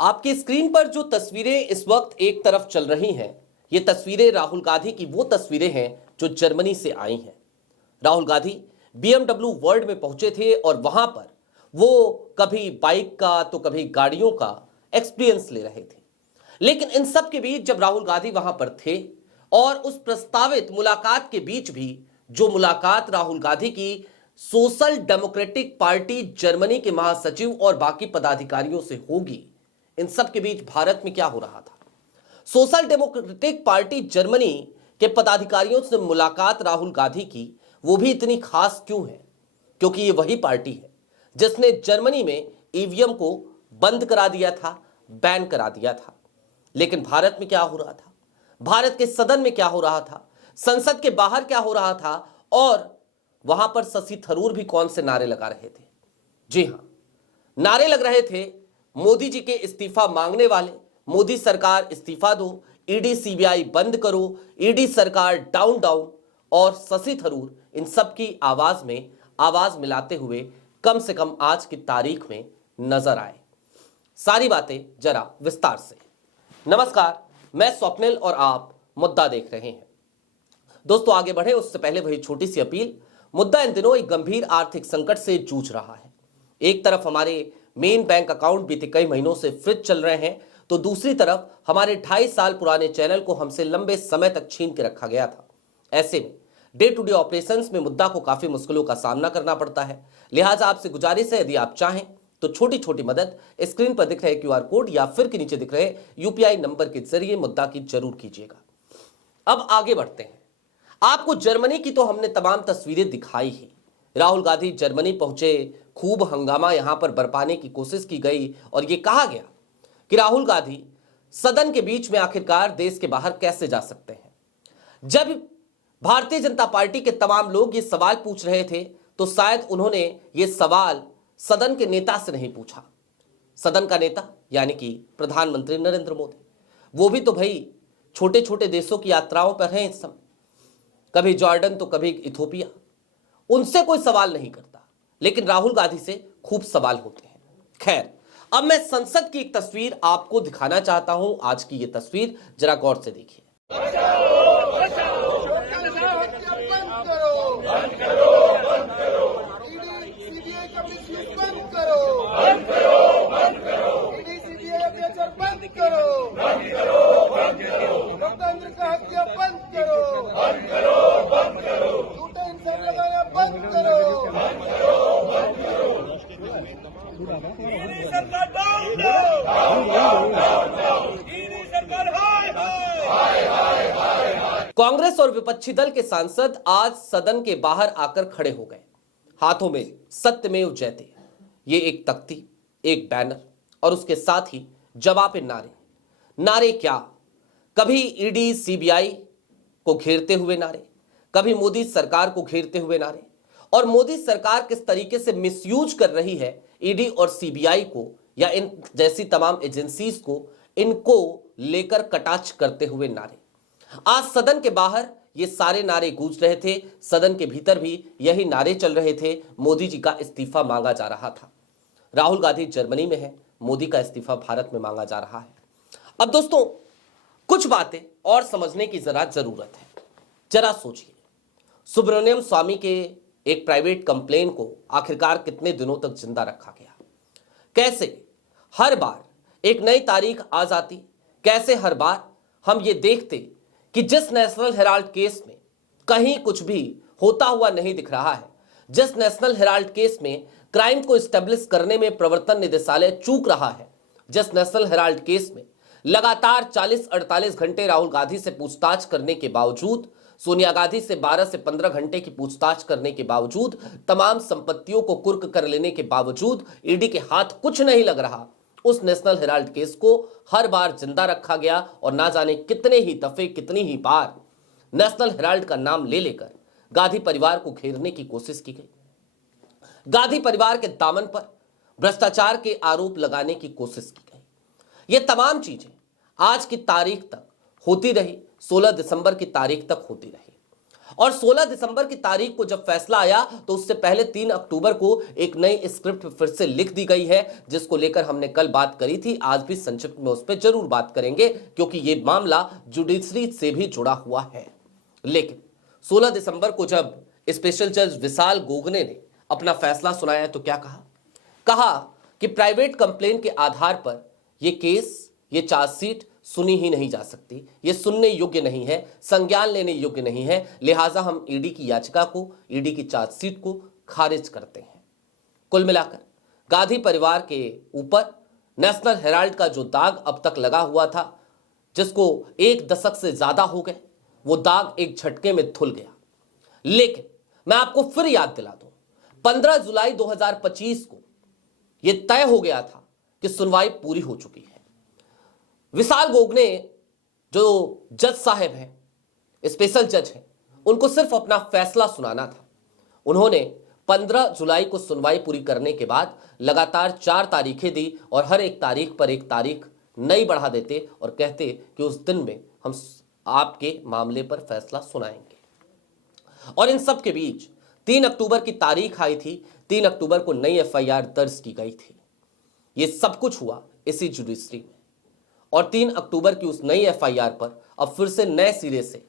आपकी स्क्रीन पर जो तस्वीरें इस वक्त एक तरफ चल रही हैं, ये तस्वीरें राहुल गांधी की वो तस्वीरें हैं जो जर्मनी से आई हैं। राहुल गांधी BMW वर्ल्ड में पहुंचे थे और वहां पर वो कभी बाइक का तो कभी गाड़ियों का एक्सपीरियंस ले रहे थे। लेकिन इन सब के बीच जब राहुल गांधी वहां पर थे और उस प्रस्तावित मुलाकात के बीच भी जो मुलाकात राहुल गांधी की सोशल डेमोक्रेटिक पार्टी जर्मनी के महासचिव और बाकी पदाधिकारियों से होगी, इन सब के बीच भारत में क्या हो रहा था? सोशल डेमोक्रेटिक पार्टी जर्मनी के पदाधिकारियों से मुलाकात राहुल गांधी की वो भी इतनी खास क्यों है? क्योंकि ये वही पार्टी है जिसने जर्मनी में ईवीएम को बंद करा दिया था, बैन करा दिया था। लेकिन भारत में क्या हो रहा था, भारत के सदन में क्या हो रहा था, संसद के बाहर क्या हो रहा था, और वहां पर शशि थरूर भी कौन से नारे लगा रहे थे? जी हां, नारे लग रहे थे मोदी जी के इस्तीफा मांगने वाले, मोदी सरकार इस्तीफा दो, ईडी सीबीआई बंद करो, ईडी सरकार डाउन डाउन। और शशि थरूर इन सब की आवाज में आवाज मिलाते हुए कम से कम आज की तारीख में नजर आए। सारी बातें जरा विस्तार से। नमस्कार, मैं स्वप्निल और आप मुद्दा देख रहे हैं। दोस्तों, आगे बढ़े उससे पहले वही छोटी सी अपील। मुद्दा इन दिनों एक गंभीर आर्थिक संकट से जूझ रहा है। एक तरफ हमारे मेन बैंक अकाउंट बीते कई महीनों से फ्रीज चल रहे हैं, तो दूसरी तरफ हमारे 2.5 साल पुराने चैनल को हमसे लंबे समय तक छीन के रखा गया था। ऐसे में डे टू डे ऑपरेशंस में मुद्दा को काफी मुश्किलों का सामना करना पड़ता है। लिहाजा आपसे गुजारिश है, यदि आप चाहें तो छोटी छोटी मदद स्क्रीन पर दिख रहे QR कोड या फिर के नीचे दिख रहे UPI नंबर के जरिए मुद्दा की जरूर कीजिएगा। अब आगे बढ़ते हैं। आपको जर्मनी की तो हमने तमाम तस्वीरें दिखाई ही। राहुल गांधी जर्मनी पहुंचे, खूब हंगामा यहां पर बरपाने की कोशिश की गई और यह कहा गया कि राहुल गांधी सदन के बीच में आखिरकार देश के बाहर कैसे जा सकते हैं। जब भारतीय जनता पार्टी के तमाम लोग ये सवाल पूछ रहे थे तो शायद उन्होंने ये सवाल सदन के नेता से नहीं पूछा। सदन का नेता यानी कि प्रधानमंत्री नरेंद्र मोदी, वो भी तो भाई छोटे छोटे देशों की यात्राओं पर हैं इस समय, कभी जॉर्डन तो कभी इथोपिया। उनसे कोई सवाल नहीं करता, लेकिन राहुल गांधी से खूब सवाल होते हैं। खैर, अब मैं संसद की एक तस्वीर आपको दिखाना चाहता हूं। आज की ये तस्वीर जरा गौर से देखिए। लोकतंत्र का हत्या बंद करो, बंद करो, बंद करो, झूठा इंसान लगाना बंद करो, बंद करो, बंद करो। ईडी सरकार down down, down down down, ED सरकार हाय हाय, हाय हाय हाय। कांग्रेस और विपक्षी दल के सांसद आज सदन के बाहर आकर खड़े हो गए। हाथों में सत्यमेव जयते, ये एक तख्ती, एक बैनर और उसके साथ ही जवाबे नारे। नारे क्या, कभी ईडी सीबीआई को घेरते हुए नारे, कभी मोदी सरकार को घेरते हुए नारे, और मोदी सरकार किस तरीके से मिसयूज कर रही है ईडी और सीबीआई को या इन जैसी तमाम एजेंसीज को, इनको लेकर कटाक्ष करते हुए नारे। आज सदन के बाहर ये सारे नारे गूंज रहे थे, सदन के भीतर भी यही नारे चल रहे थे। मोदी जी का इस्तीफा मांगा जा रहा था। राहुल गांधी जर्मनी में है, मोदी का इस्तीफा भारत में मांगा जा रहा है। अब दोस्तों, कुछ बातें और समझने की जरा जरूरत है। जरा सोचिए, सुब्रमण्यम स्वामी के एक प्राइवेट कंप्लेन को आखिरकार कितने दिनों तक जिंदा रखा गया? कैसे हर बार एक नई तारीख आ जाती, कैसे हर बार हम ये देखते कि जिस नेशनल हेराल्ड केस में कहीं कुछ भी होता हुआ नहीं दिख रहा है, जिस नेशनल हेराल्ड केस में क्राइम को एस्टेब्लिश करने में प्रवर्तन निदेशालय चूक रहा है, जिस नेशनल हेराल्ड केस में लगातार 40-48 घंटे राहुल गांधी से पूछताछ करने के बावजूद, सोनिया गांधी से 12 से 15 घंटे की पूछताछ करने के बावजूद, तमाम संपत्तियों को कुर्क कर लेने के बावजूद ईडी के हाथ कुछ नहीं लग रहा, उस नेशनल हेराल्ड केस को हर बार जिंदा रखा गया और ना जाने कितने ही दफे, कितनी ही बार नेशनल हेराल्ड का नाम ले लेकर गांधी परिवार को घेरने की कोशिश की गई। गांधी परिवार के दामन पर भ्रष्टाचार के आरोप लगाने की कोशिश की गई। ये तमाम चीजें आज की तारीख तक होती रही, 16 दिसंबर की तारीख तक होती रही। और 16 दिसंबर की तारीख को जब फैसला आया तो उससे पहले 3 अक्टूबर को एक नई स्क्रिप्ट फिर से लिख दी गई है, जिसको लेकर हमने कल बात करी थी। आज भी संक्षिप्त में उस पर जरूर बात करेंगे, क्योंकि यह मामला जुडिशरी से भी जुड़ा हुआ है। लेकिन 16 दिसंबर को जब स्पेशल जज विशाल गोगने ने अपना फैसला सुनाया तो क्या कहा कि प्राइवेट कंप्लेन के आधार पर यह केस, यह चार्जशीट सुनी ही नहीं जा सकती, यह सुनने योग्य नहीं है, संज्ञान लेने योग्य नहीं है, लिहाजा हम ईडी की याचिका को, ईडी की चार्जशीट को खारिज करते हैं। कुल मिलाकर गांधी परिवार के ऊपर नेशनल हेराल्ड का जो दाग अब तक लगा हुआ था, जिसको 1 दशक से ज्यादा हो गए, वो दाग एक झटके में धुल गया। लेकिन मैं आपको फिर याद दिला दूं, 15 जुलाई 2025 को यह तय हो गया था कि सुनवाई पूरी हो चुकी है। विशाल गोगने जो जज साहब हैं, स्पेशल जज हैं, उनको सिर्फ अपना फैसला सुनाना था। उन्होंने 15 जुलाई को सुनवाई पूरी करने के बाद लगातार 4 तारीखें दी और हर एक तारीख पर एक तारीख नई बढ़ा देते और कहते कि उस दिन में हम आपके मामले पर फैसला सुनाएंगे। और इन सब के बीच 3 अक्टूबर की तारीख आई थी। 3 अक्टूबर को नई एफआईआर दर्ज की गई थी। यह सब कुछ हुआ इसी जुडिशरी में। और 3 अक्टूबर की उस नई एफआईआर पर अब फिर से नए सिरे से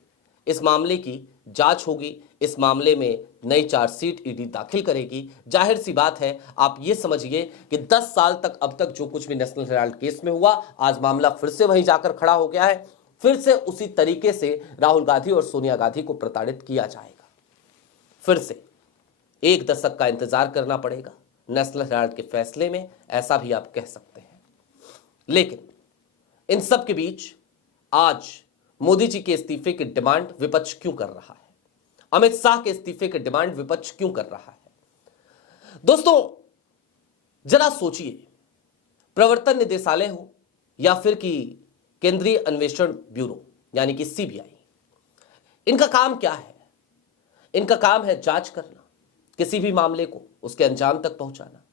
इस मामले की जांच होगी। इस मामले में नई चार्जशीट ईडी दाखिल करेगी। जाहिर सी बात है, आप ये समझिए कि 10 साल तक अब तक जो कुछ भी नेशनल हेराल्ड केस में हुआ, आज मामला फिर से वहीं जाकर खड़ा हो गया है। फिर से उसी तरीके से राहुल गांधी और सोनिया गांधी को प्रताड़ित किया जाएगा। फिर से 1 दशक का इंतजार करना पड़ेगा नेशनल हेराल्ड के फैसले में, ऐसा भी आप कह सकते हैं। लेकिन इन सब के बीच आज मोदी जी के इस्तीफे की डिमांड विपक्ष क्यों कर रहा है? अमित शाह के इस्तीफे की डिमांड विपक्ष क्यों कर रहा है? दोस्तों, जरा सोचिए, प्रवर्तन निदेशालय हो या फिर कि केंद्रीय अन्वेषण ब्यूरो यानी कि सीबीआई, इनका काम क्या है? इनका काम है जांच करना, किसी भी मामले को उसके अंजाम तक पहुंचाना।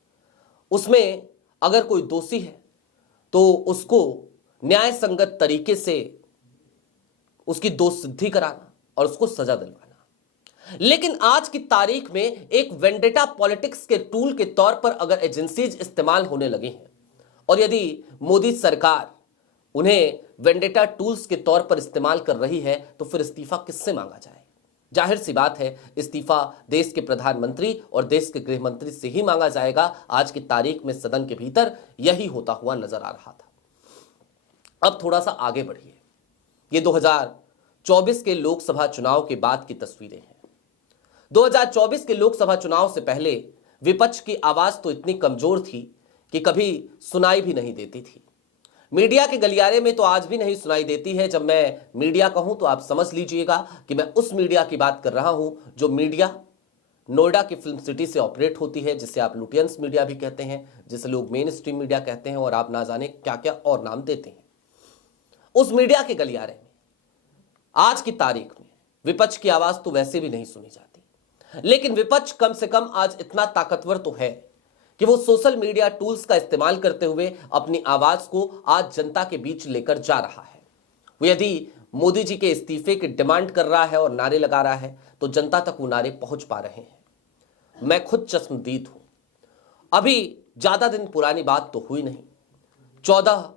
उसमें अगर कोई दोषी है तो उसको न्याय संगत तरीके से उसकी दोष सिद्धि कराना और उसको सजा दिलवाना। लेकिन आज की तारीख में एक वेंडेटा पॉलिटिक्स के टूल के तौर पर अगर एजेंसीज इस्तेमाल होने लगी हैं और यदि मोदी सरकार उन्हें वेंडेटा टूल्स के तौर पर इस्तेमाल कर रही है तो फिर इस्तीफा किससे मांगा जाए? जाहिर सी बात है, इस्तीफा देश के प्रधानमंत्री और देश के गृह मंत्री से ही मांगा जाएगा। आज की तारीख में सदन के भीतर यही होता हुआ नजर आ रहा था। अब थोड़ा सा आगे बढ़िए। ये 2024 के लोकसभा चुनाव के बाद की तस्वीरें हैं। 2024 के लोकसभा चुनाव से पहले विपक्ष की आवाज तो इतनी कमजोर थी कि कभी सुनाई भी नहीं देती थी। मीडिया के गलियारे में तो आज भी नहीं सुनाई देती है। जब मैं मीडिया कहूं तो आप समझ लीजिएगा कि मैं उस मीडिया की बात कर रहा हूं जो मीडिया नोएडा की फिल्म सिटी से ऑपरेट होती है, जिसे आप लुटियंस मीडिया भी कहते हैं, जिसे लोग मेन स्ट्रीम मीडिया कहते हैं और आप ना जाने क्या क्या और नाम देते हैं। उस मीडिया के गलियारे में आज की तारीख में विपक्ष की आवाज तो वैसे भी नहीं सुनी जाती। लेकिन विपक्ष कम से कम आज इतना ताकतवर तो है कि वो सोशल मीडिया टूल्स का इस्तेमाल करते हुए अपनी आवाज को आज जनता के बीच लेकर जा रहा है। वो यदि मोदी जी के इस्तीफे की डिमांड कर रहा है और नारे लगा रहा है तो जनता तक वो नारे पहुंच पा रहे हैं। मैं खुद चश्मदीद हूं। अभी ज्यादा दिन पुरानी बात तो हुई नहीं, 14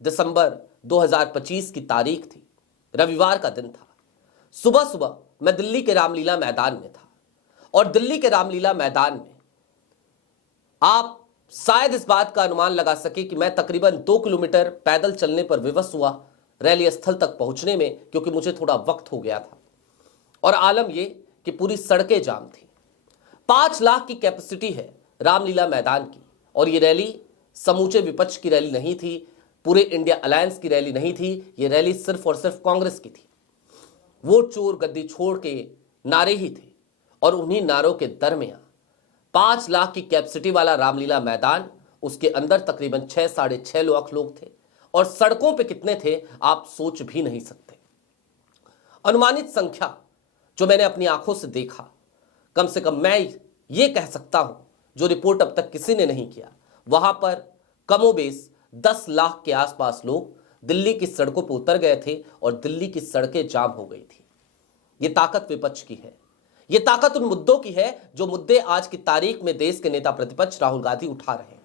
दिसंबर 2025 की तारीख थी, रविवार का दिन था। सुबह सुबह मैं दिल्ली के रामलीला मैदान में था और दिल्ली के रामलीला मैदान में आप शायद इस बात का अनुमान लगा सके कि मैं तकरीबन 2 किलोमीटर पैदल चलने पर विवश हुआ रैली स्थल तक पहुंचने में, क्योंकि मुझे थोड़ा वक्त हो गया था। और आलम यह कि पूरी सड़कें जाम थी। 5 लाख की कैपेसिटी है रामलीला मैदान की और यह रैली समूचे विपक्ष की रैली नहीं थी, पूरे इंडिया अलायंस की रैली नहीं थी। यह रैली सिर्फ और सिर्फ कांग्रेस की थी। वोट चोर गद्दी छोड़ के नारे ही थे और उन्हीं नारों के दरमियान 5 लाख की कैपेसिटी वाला रामलीला मैदान, उसके अंदर तकरीबन 6-6.5 लाख लोग थे और सड़कों पे कितने थे आप सोच भी नहीं सकते। अनुमानित संख्या जो मैंने अपनी आंखों से देखा, कम से कम मैं ये कह सकता हूं, जो रिपोर्ट अब तक किसी ने नहीं किया, वहां पर कमोबेश 10 लाख के आसपास लोग दिल्ली की सड़कों पर उतर गए थे और दिल्ली की सड़कें जाम हो गई थी। ये ताकत विपक्ष की है। ये ताकत उन मुद्दों की है जो मुद्दे आज की तारीख में देश के नेता प्रतिपक्ष राहुल गांधी उठा रहे हैं।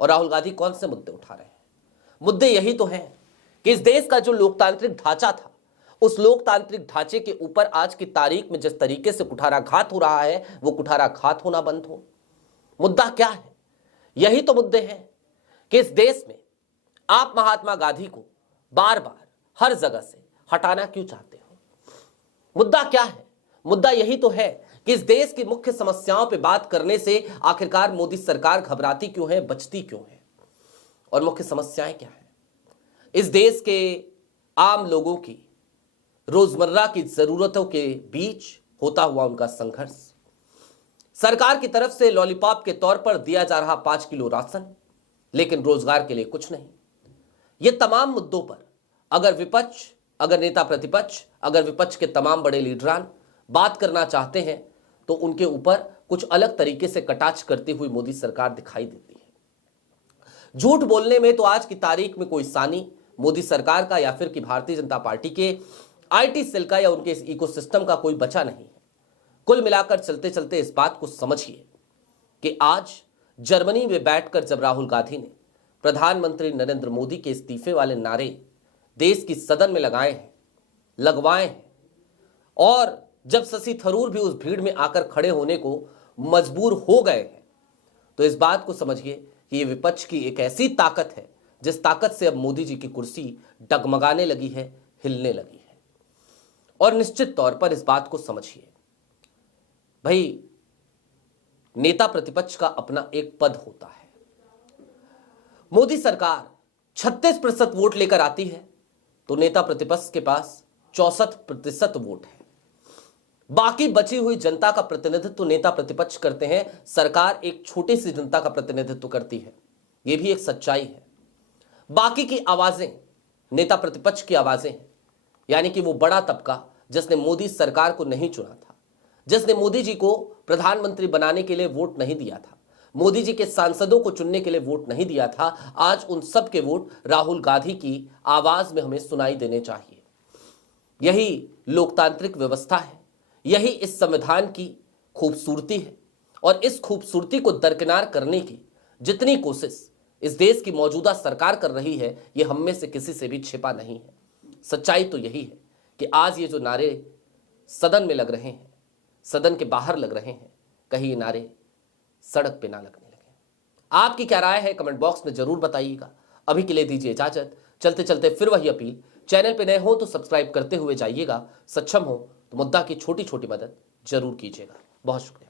और राहुल गांधी कौन से मुद्दे उठा रहे हैं? मुद्दे यही तो हैं कि इस देश का जो लोकतांत्रिक ढांचा था, उस लोकतांत्रिक ढांचे के ऊपर आज की तारीख में जिस तरीके से कुठाराघात हो रहा है, वो कुठाराघात होना बंद हो। मुद्दा क्या है? यही तो मुद्दे हैं कि इस देश में आप महात्मा गांधी को बार बार हर जगह से हटाना क्यों चाहते हो? मुद्दा क्या है? मुद्दा यही तो है कि इस देश की मुख्य समस्याओं पे बात करने से आखिरकार मोदी सरकार घबराती क्यों है, बचती क्यों है? और मुख्य समस्याएं क्या है? इस देश के आम लोगों की रोजमर्रा की जरूरतों के बीच होता हुआ उनका संघर्ष, सरकार की तरफ से लॉलीपॉप के तौर पर दिया जा रहा 5 किलो राशन, लेकिन रोजगार के लिए कुछ नहीं। ये तमाम मुद्दों पर अगर विपक्ष, अगर नेता प्रतिपक्ष, अगर विपक्ष के तमाम बड़े लीडरान बात करना चाहते हैं तो उनके ऊपर कुछ अलग तरीके से कटाक्ष करती हुई मोदी सरकार दिखाई देती है। झूठ बोलने में तो आज की तारीख में कोई सानी मोदी सरकार का या फिर कि भारतीय जनता पार्टी के आईटी सेल का या उनके इस इकोसिस्टम का कोई बचा नहीं है। कुल मिलाकर चलते चलते इस बात को समझिए कि आज जर्मनी में बैठकर जब राहुल गांधी ने प्रधानमंत्री नरेंद्र मोदी के इस्तीफे वाले नारे देश की सदन में लगवाए हैं और जब शशि थरूर भी उस भीड़ में आकर खड़े होने को मजबूर हो गए हैं, तो इस बात को समझिए कि ये विपक्ष की एक ऐसी ताकत है जिस ताकत से अब मोदी जी की कुर्सी डगमगाने लगी है, हिलने लगी है। और निश्चित तौर पर इस बात को समझिए, भाई नेता प्रतिपक्ष का अपना एक पद होता है। मोदी सरकार 36% वोट लेकर आती है तो नेता प्रतिपक्ष के पास 64% वोट है। बाकी बची हुई जनता का प्रतिनिधित्व नेता प्रतिपक्ष करते हैं, सरकार एक छोटी सी जनता का प्रतिनिधित्व करती है। यह भी एक सच्चाई है। बाकी की आवाजें नेता प्रतिपक्ष की आवाजें हैं, यानी कि वो बड़ा तबका जिसने मोदी सरकार को नहीं चुना था, जिसने मोदी जी को प्रधानमंत्री बनाने के लिए वोट नहीं दिया था, मोदी जी के सांसदों को चुनने के लिए वोट नहीं दिया था, आज उन सब के वोट राहुल गांधी की आवाज में हमें सुनाई देने चाहिए। यही लोकतांत्रिक व्यवस्था है, यही इस संविधान की खूबसूरती है। और इस खूबसूरती को दरकिनार करने की जितनी कोशिश इस देश की मौजूदा सरकार कर रही है, यह हम में से किसी से भी छिपा नहीं है। सच्चाई तो यही है कि आज ये जो नारे सदन में लग रहे हैं, सदन के बाहर लग रहे हैं, कहीं ये नारे सड़क पे ना लगने लगे। आपकी क्या राय है कमेंट बॉक्स में जरूर बताइएगा। अभी के लिए दीजिए इजाजत। चलते चलते फिर वही अपील, चैनल पे नए हो तो सब्सक्राइब करते हुए जाइएगा, सक्षम हो तो मुद्दा की छोटी छोटी मदद जरूर कीजिएगा। बहुत शुक्रिया।